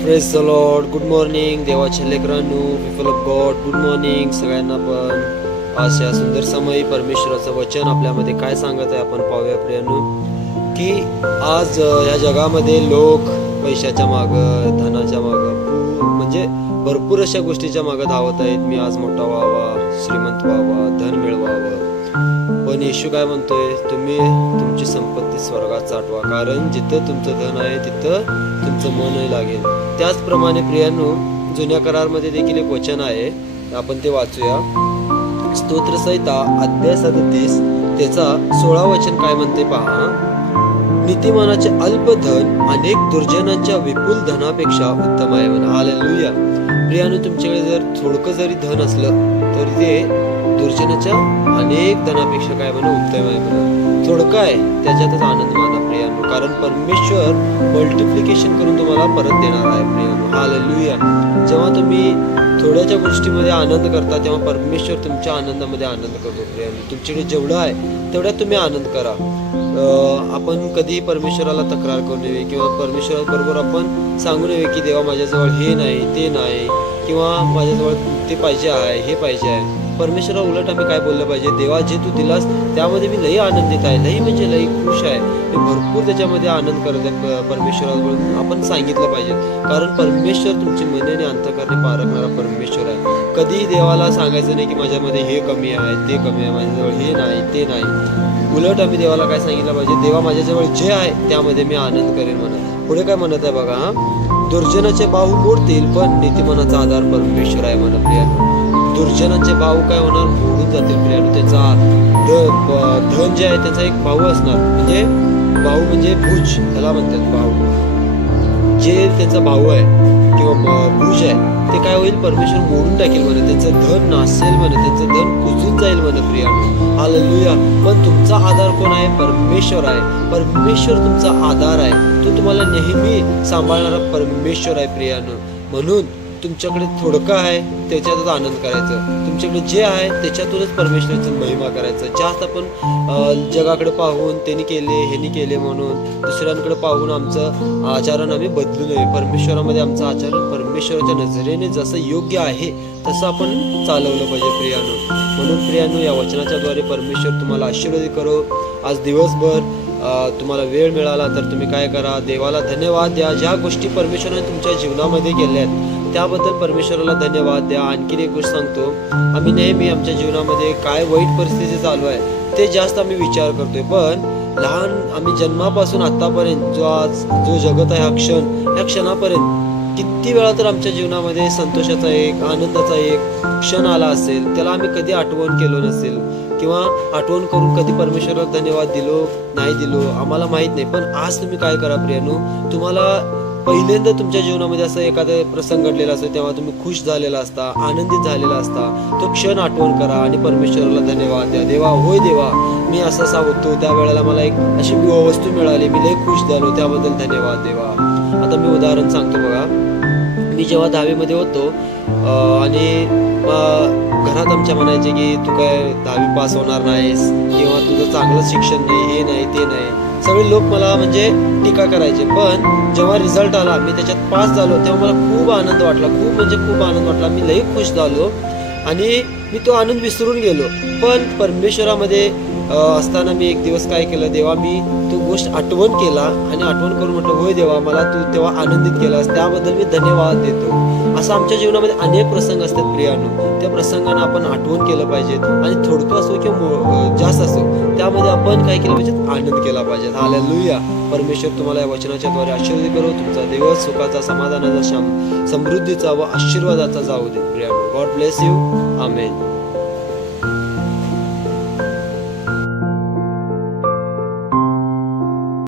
Praise the Lord. Good morning देवाच्या लेकरांनो, people of God. Good morning सगळ्यांना. पण आज या सुंदर समयी परमेश्वराचं वचन आपल्यामध्ये काय सांगत आहे आपण पाहूया प्रियांनो. की आज या जगामध्ये लोक पैशाच्या मागं, धनाच्या मागं, म्हणजे भरपूर अशा गोष्टीच्या मागं धावत आहेत. मी आज मोठा व्हावा, श्रीमंत व्हावा, धन मिळवावं. पण येशू काय म्हणतोय, तुम्ही तुमची संपत्ती स्वर्गात साठवा, कारण जिथं तुमचं धन आहे तिथं तुमचं मनही लागेल. त्याचप्रमाणे प्रियांनो, जुन्या करारमध्ये देखील एक वचन आहे, आपण ते वाचूया. स्तोत्रसंहिता अध्याय 37 त्याचा 16 वचन काय म्हणते पहा. नीतिमानाचे अल्प धन अनेक दुर्जनांच्या विपुल धनापेक्षा उत्तम आहे म्हणा. हालेलुया. प्रियांनो, तुमच्याकडे जर थोडकं जरी धन असलं तर ते दुर्जनाच्या अनेक धनापेक्षा काय म्हणा उत्तम आहे म्हणा. थोडकं आहे त्याच्यातच आनंद माना प्रियांनो, कारण परमेश्वर मल्टिप्लिकेशन करून तुम्हाला परत देणार आहे प्रियांनो. हालेलुया. जेव्हा तुम्ही थोड्याच्या गोष्टीमध्ये आनंद करता तेव्हा परमेश्वर तुमच्या आनंदामध्ये आनंद करतो प्रियांनो. तुमच्याकडे जेवढं आहे तेवढ्यात तुम्ही आनंद करा. आपण कधीही परमेश्वराला तक्रार करू नये किंवा परमेश्वराबरोबर आपण सांगू नये की देवा माझ्याजवळ हे नाही, ते नाही, किंवा माझ्याजवळ ते पाहिजे आहे, हे पाहिजे आहे. परमेश्वरा उलट आम्ही काय बोललं पाहिजे, देवा जे तू दिलास त्यामध्ये मी लई आनंदित आहे, लई म्हणजे लई खुश आहे, मी भरपूर त्याच्यामध्ये आनंद करत आहे परमेश्वराबरोबर आपण सांगितलं पाहिजे. कारण परमेश्वर तुमची मने आणि अंतःकरणे पारखणारा परमेश्वर आहे. कधीही देवाला सांगायचं नाही की माझ्यामध्ये हे कमी आहे, ते कमी आहे, माझ्याजवळ हे नाही, ते नाही. उलट आम्ही देवाला काय सांगितलं पाहिजे, देवा माझ्याजवळ जे आहे त्यामध्ये मी आनंद करेन म्हणा. पुढे काय म्हणत आहे बघा, दुर्जनाचे बाहू मोडतील पण नीतिमानाचा आधार परमेश्वर आहे म्हणा प्रियांनो. दुर्जनाचे भाऊ काय होणार, मोडून जातील प्रियांनो. त्याचा धन जे आहे त्याचा एक भाऊ असणार, म्हणजे भाऊ म्हणजे भुज त्याला म्हणतात. भाऊ जे त्याचा भाऊ आहे किंवा भुज आहे ते काय होईल, परमेश्वर मोडून टाकेल म्हणे. त्यांचं धन नासेल म्हणे, त्यांचं धन कुजून जाईल म्हणे प्रियांनो. हालेलुया. पण तुमचा आधार कोण आहे, परमेश्वर आहे. परमेश्वर तुमचा आधार आहे, तो तुम्हाला नेहमी सांभाळणारा परमेश्वर आहे प्रियांनो. म्हणून तुमच्याकडे थोडकं आहे त्याच्यातच आनंद करायचं, तुमच्याकडे जे आहे त्याच्यातूनच परमेश्वराची महिमा करायचं. जास्त आपण जगाकडे पाहून त्यांनी केले, ह्यांनी केले म्हणून दुसऱ्यांकडे पाहून आमचं आचरण आम्ही बदलू नये. परमेश्वरामध्ये आमचं आचरण परमेश्वराच्या नजरेने जसं योग्य आहे तसं आपण चालवलं पाहिजे प्रियानो. म्हणून प्रियानो, या वचनाच्या द्वारे परमेश्वर तुम्हाला आशीर्वादित करो. आज दिवसभर तुम्हाला वेळ मिळाला तर तुम्ही काय करा, देवाला धन्यवाद द्या. ज्या गोष्टी परमेश्वराने तुमच्या जीवनामध्ये केल्या आहेत त्याबद्दल परमेश्वराला धन्यवाद द्या. आणखीन एक गोष्ट सांगतो, आम्ही नेहमी आमच्या जीवनामध्ये काय वाईट परिस्थिती चालू आहे ते जास्त आम्ही विचार करतोय. पण लहान आम्ही जन्मापासून आतापर्यंत जो जगत आहे ह्या क्षणापर्यंत किती वेळा तर आमच्या जीवनामध्ये संतोषाचा एक, आनंदाचा एक क्षण आला असेल, त्याला आम्ही कधी आठवण केलो नसेल किंवा आठवण करून कधी परमेश्वराला धन्यवाद दिलो नाही दिलो आम्हाला माहित नाही. पण आज तुम्ही काय करा प्रियांनो, तुम्हाला पहिल्यांदा तुमच्या जीवनामध्ये असं एखादा प्रसंग घडलेला असेल तेव्हा तुम्ही खुश झालेला असता, आनंदित झालेला असता, तो क्षण आठवण करा आणि परमेश्वराला धन्यवाद द्या. देवा, होय देवा, मी असा होतो, त्या वेळेला मला एक अशी वस्तू मिळाली, मी लई खुश झालो, त्याबद्दल धन्यवाद देवा. आता मी उदाहरण सांगतो बघा. मी जेव्हा 10वी मध्ये होतो आणि घरात आमच्या म्हणायचे की तू काय 10वी पास होणार नाहीस किंवा तुझं चांगलं शिक्षण नाही, हे नाही, ते नाही. सगळे लोक मला म्हणजे टीका करायचे. पण जेव्हा रिझल्ट आला, मी त्याच्यात पास झालो, तेव्हा मला खूप आनंद वाटला, खूप म्हणजे खूप आनंद वाटला. मी लई खुश झालो आणि मी तो आनंद विसरून गेलो. पण परमेश्वरामध्ये असताना मी एक दिवस काय केलं, देवा मी तो गोष्ट आठवण केला आणि आठवण करून म्हटलं, होय देवा, मला तू तेव्हा आनंदित केलास, त्याबद्दल मी धन्यवाद देतो. असं आमच्या जीवनामध्ये अनेक प्रसंग असतात प्रियांनो. त्या प्रसंगांना आपण आठवण केलं पाहिजे आणि थोडकं असो किंवा जास्त असो त्यामध्ये आपण काय केलं पाहिजे, आनंद केला पाहिजे. हालेलुया. परमेश्वर तुम्हाला या वचनाच्या द्वारे आशीर्वादित करो. तुमचा दिवस सुखाचा, समाधानाचा, समृद्धीचा व आशीर्वादाचा जाऊ दे प्रियांनो. God bless you. आमेन.